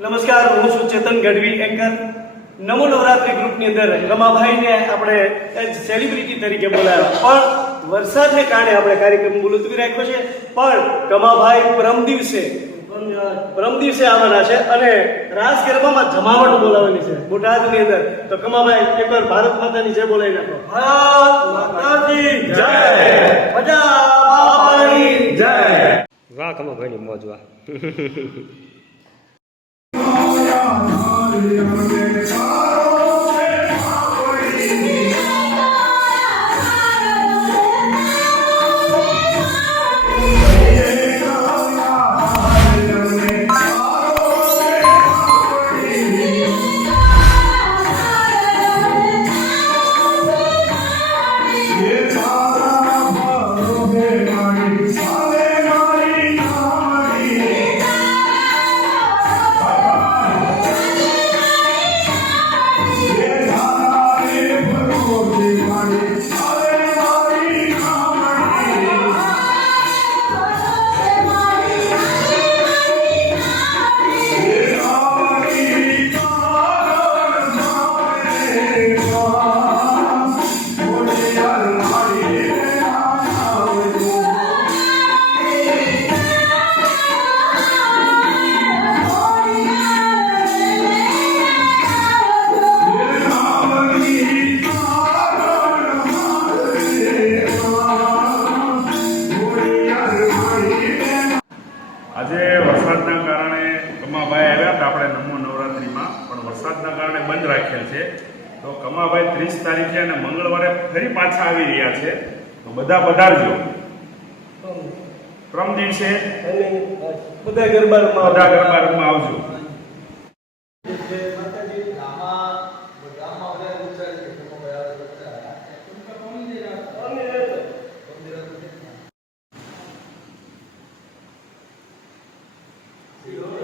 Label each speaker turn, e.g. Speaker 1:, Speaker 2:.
Speaker 1: નમસ્કાર હું છું ચેતન ગઢવી એન્કર. નમો નવરાત્રી ગ્રુપની અંદર રમાભાઈને આપણે એજ સેલિબ્રિટી તરીકે બોલાવ્યા પણ વરસાદને કારણે આપણે કાર્યક્રમ મુલતવી રાખ્યો છે. પણ કમાભાઈ પરમ દિવસે પરમ દિવસે આવવાના છે અને રાસ ગરબામાં જમાવટ બોલાવવાની છે. બોટાદની અંદર. તો કમાભાઈ એકવાર ભારત માતાની જય બોલાવી નાખો. ભારત માતાજી જય. પ્રજા બાપાની જય.
Speaker 2: વાહ કમા ભાઈની મોજ વાહ.
Speaker 3: I am the Hallelujah. બંધ રાખેલ છે. તો કમાભાઈ ત્રીસ તારીખે અને મંગળવારે ફરી પાછા આવી રહ્યા છે. તો બધા પધારજો. પ્રમ દિવસે
Speaker 1: બધા ગરબારમાં
Speaker 3: બધા ગરબારમાં આવજો. Yeah.